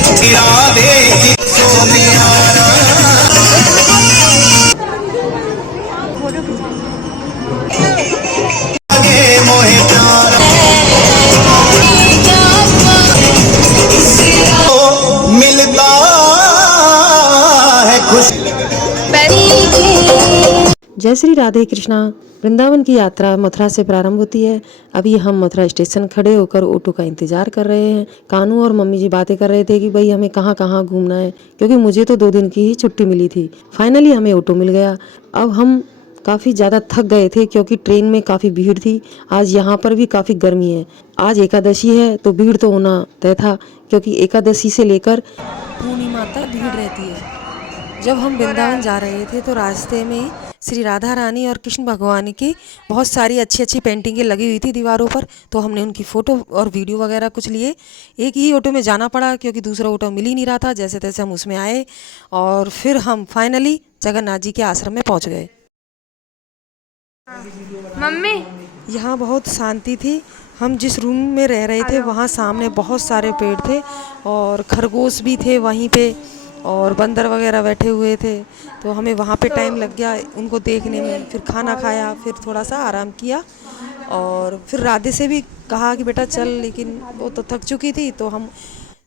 राधे सोनिहारा मोहे प्यारा मिलता है खुश। जय श्री राधे कृष्णा। वृंदावन की यात्रा मथुरा से प्रारंभ होती है। अभी हम मथुरा स्टेशन खड़े होकर ऑटो का इंतजार कर रहे हैं। कानू और मम्मी जी बातें कर रहे थे कि भाई हमें कहाँ कहाँ घूमना है, क्योंकि मुझे तो 2 दिन की ही छुट्टी मिली थी। फाइनली हमें ऑटो मिल गया। अब हम काफ़ी ज़्यादा थक गए थे क्योंकि ट्रेन में काफ़ी भीड़ थी। आज यहाँ पर भी काफ़ी गर्मी है। आज एकादशी है तो भीड़ तो होना तय था, क्योंकि एकादशी से लेकर पूर्णिमा तक भीड़ रहती है। जब हम वृंदावन जा रहे थे तो रास्ते में श्री राधा रानी और कृष्ण भगवान की बहुत सारी अच्छी अच्छी पेंटिंगें लगी हुई थी दीवारों पर, तो हमने उनकी फ़ोटो और वीडियो वगैरह कुछ लिए। एक ही ऑटो में जाना पड़ा क्योंकि दूसरा ऑटो मिल ही नहीं रहा था। जैसे तैसे हम उसमें आए और फिर हम फाइनली जगन्नाथ जी के आश्रम में पहुंच गए। मम्मी यहाँ बहुत शांति थी। हम जिस रूम में रह रहे थे वहाँ सामने बहुत सारे पेड़ थे और खरगोश भी थे वहीं पे, और बंदर वगैरह बैठे हुए थे। तो हमें वहाँ पे टाइम लग गया उनको देखने में। फिर खाना खाया, फिर थोड़ा सा आराम किया और फिर राधे से भी कहा कि बेटा चल, लेकिन वो तो थक चुकी थी तो हम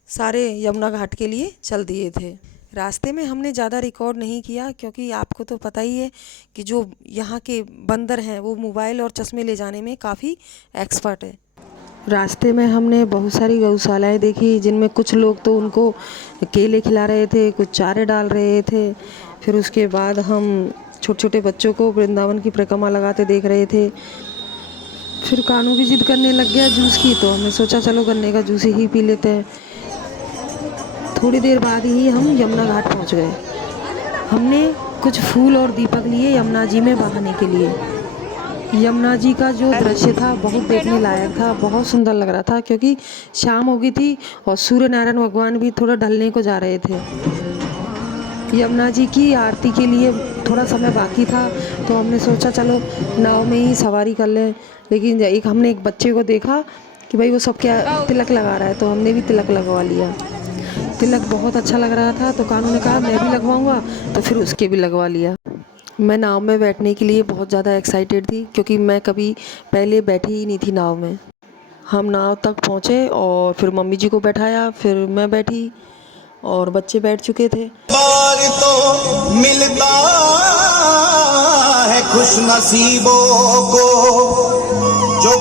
सारे यमुना घाट के लिए चल दिए थे। रास्ते में हमने ज़्यादा रिकॉर्ड नहीं किया क्योंकि आपको तो पता ही है कि जो यहाँ के बंदर हैं वो मोबाइल और चश्मे ले जाने में काफ़ी एक्सपर्ट है। रास्ते में हमने बहुत सारी गौशालाएं देखी जिनमें कुछ लोग तो उनको केले खिला रहे थे, कुछ चारे डाल रहे थे। फिर उसके बाद हम छोटे छोटे बच्चों को वृंदावन की परिक्रमा लगाते देख रहे थे। फिर कानू भी जिद करने लग गया जूस की, तो हमने सोचा चलो गन्ने का जूस ही पी लेते हैं। थोड़ी देर बाद ही हम यमुना घाट पहुंच गए। हमने कुछ फूल और दीपक लिए यमुना जी में बहाने के लिए। यमुना जी का जो दृश्य था बहुत देखने लायक था, बहुत सुंदर लग रहा था क्योंकि शाम हो गई थी और सूर्य नारायण भगवान भी थोड़ा ढलने को जा रहे थे। यमुना जी की आरती के लिए थोड़ा समय बाकी था तो हमने सोचा चलो नाव में ही सवारी कर लें। लेकिन हमने एक बच्चे को देखा कि भाई वो सब क्या तिलक लगा रहा है, तो हमने भी तिलक लगवा लिया। तिलक बहुत अच्छा लग रहा था तो कानू ने कहा मैं भी लगवाऊंगा, तो फिर उसके भी लगवा लिया। मैं नाव में बैठने के लिए बहुत ज़्यादा एक्साइटेड थी क्योंकि मैं कभी पहले बैठी ही नहीं थी नाव में। हम नाव तक पहुँचे और फिर मम्मी जी को बैठाया, फिर मैं बैठी और बच्चे बैठ चुके थे। बार तो मिलता है खुश नसीबों को जो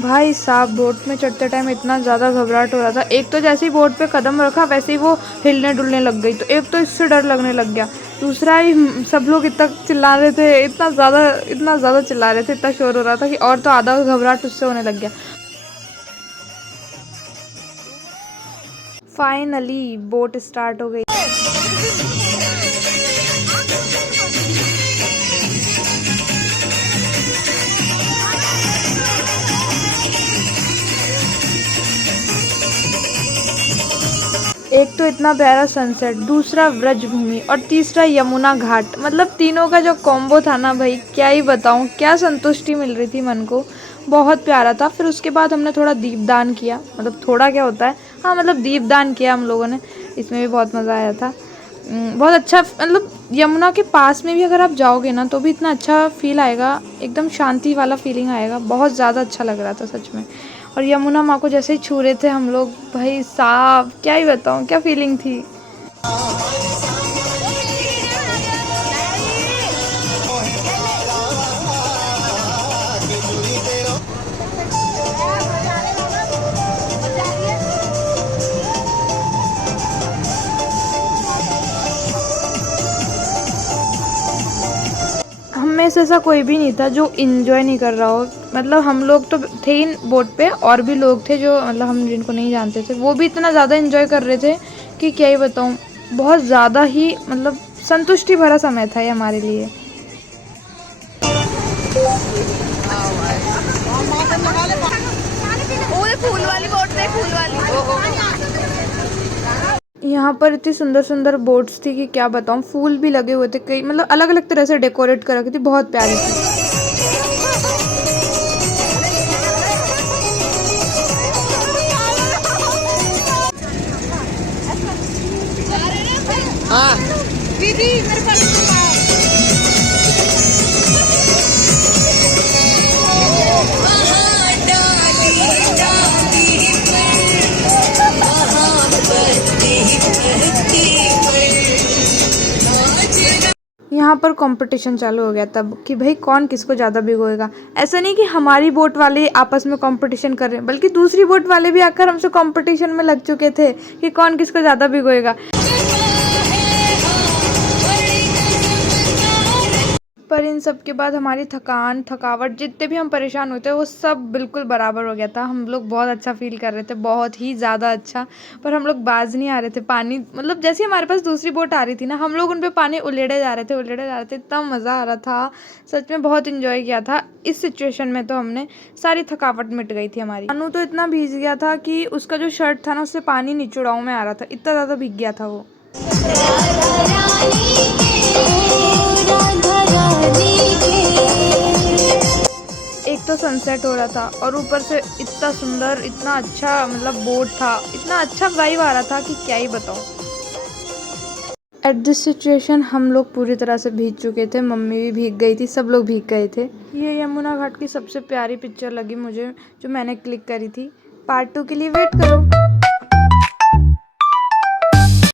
भाई साहब, बोट में चढ़ते टाइम इतना ज़्यादा घबराहट हो रहा था। एक तो जैसे ही बोट पे कदम रखा वैसे ही वो हिलने डुलने लग गई, तो एक तो इससे डर लगने लग गया। दूसरा ही सब लोग इतना चिल्ला रहे थे, इतना ज़्यादा चिल्ला रहे थे, इतना शोर हो रहा था कि और तो आधा घबराहट उससे होने लग गया। फाइनली बोट स्टार्ट हो गई। एक तो इतना प्यारा सनसेट, दूसरा व्रजभूमि और तीसरा यमुना घाट। मतलब तीनों का जो कॉम्बो था ना भाई, क्या ही बताऊँ, क्या संतुष्टि मिल रही थी मन को, बहुत प्यारा था। फिर उसके बाद हमने थोड़ा दीपदान किया, मतलब थोड़ा क्या होता है, हाँ मतलब दीपदान किया हम लोगों ने, इसमें भी बहुत मज़ा आया था। बहुत अच्छा, मतलब यमुना के पास में भी अगर आप जाओगे ना तो भी इतना अच्छा फील आएगा, एकदम शांति वाला फीलिंग आएगा। बहुत ज़्यादा अच्छा लग रहा था सच में। और यमुना माँ को जैसे ही छू रहे थे हम लोग, भाई साहब क्या ही बताऊँ, क्या फीलिंग थी। हम में से ऐसा कोई भी नहीं था जो इन्जॉय नहीं कर रहा हो। मतलब हम लोग तो थे ही बोट पे, और भी लोग थे जो मतलब हम जिनको नहीं जानते थे, वो भी इतना ज़्यादा इन्जॉय कर रहे थे कि क्या ही बताऊँ। बहुत ज़्यादा ही मतलब संतुष्टि भरा समय था ये हमारे लिए। फूल वाली बोट थे, फूल वाली। यहाँ पर इतनी सुंदर सुंदर बोट्स थी कि क्या बताऊँ, फूल भी लगे हुए थे, कई मतलब अलग अलग तरह से डेकोरेट कर रखी थी, बहुत प्यारी थी। दीदी मेरे पास यहाँ पर कंपटीशन चालू हो गया तब कि भाई कौन किसको ज़्यादा भिगोएगा। ऐसा नहीं कि हमारी बोट वाले आपस में कंपटीशन कर रहे हैं, बल्कि दूसरी बोट वाले भी आकर हमसे कंपटीशन में लग चुके थे कि कौन किसको ज़्यादा भिगोएगा। पर इन सब के बाद हमारी थकावट जितने भी हम परेशान हुए थे वो सब बिल्कुल बराबर हो गया था। हम लोग बहुत अच्छा फील कर रहे थे, बहुत ही ज़्यादा अच्छा। पर हम लोग बाज नहीं आ रहे थे। पानी मतलब जैसे हमारे पास दूसरी बोट आ रही थी ना, हम लोग उन पे पानी उलेड़े जा रहे थे। इतना मज़ा आ रहा था, सच में बहुत इन्जॉय किया था। इस सिचुएशन में तो हमने सारी थकावट मिट गई थी हमारी। अनु तो इतना भीग गया था कि उसका जो शर्ट था ना उससे पानी निचुड़ाव में आ रहा था, इतना ज़्यादा भीग गया था वो। एक तो सनसेट हो रहा था और ऊपर से इतना सुंदर, इतना अच्छा मतलब बोट था, इतना अच्छा वाइब आ रहा था कि क्या ही बताऊं। एट दिस सिचुएशन हम लोग पूरी तरह से भीग चुके थे, मम्मी भी भीग गई थी, सब लोग भीग गए थे। ये यमुना घाट की सबसे प्यारी पिक्चर लगी मुझे जो मैंने क्लिक करी थी। पार्ट 2 के लिए वेट करो।